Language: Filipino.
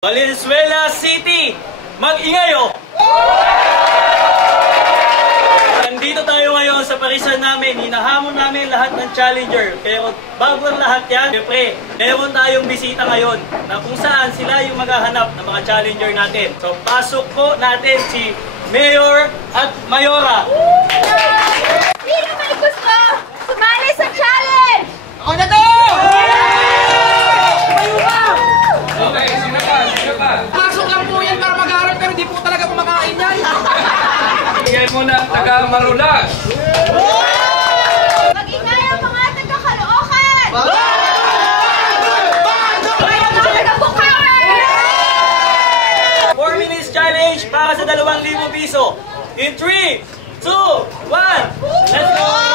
Valenzuela City, mag-ingay oh! Nandito tayo ngayon sa parisan namin, hinahamon namin lahat ng challenger. Pero bago ang lahat yan, siyempre, meron tayong bisita ngayon na kung saan sila yung maghahanap ng mga challenger natin. So pasok po natin si Mayor at Mayora. Sino may gusto sumali sa challenge? Ako na to! Okay, sino pa? Pasok lang po yan para mag-aaral pero di po talaga kumakain yan. Bigay mo na taga Marulas. Mag-ingay ang mga taga-Caloocan! Mga 4 minutes challenge para sa 2,000 piso. In 3, 2, 1, let's go!